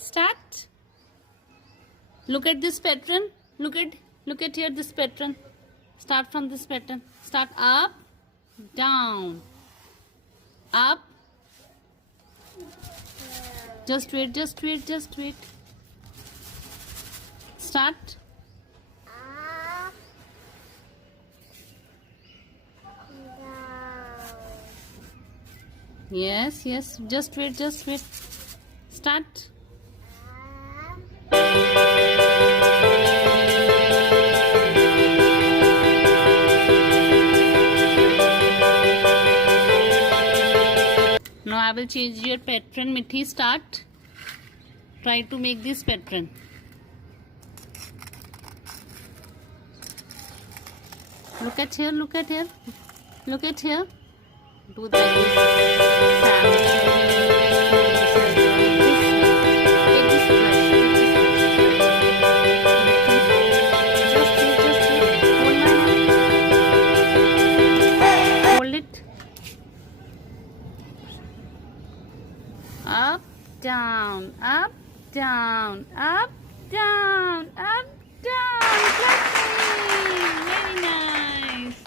Start. Look at this pattern. Look at here this pattern. Start from this pattern. Start up, down, up. Just wait. Start. Up, down. Yes. Just wait. Start. Now I will change your pattern. Mithi, start. Try to make this pattern. Look at here. Do that. Hold it. Up, down, up, down, up, down, up,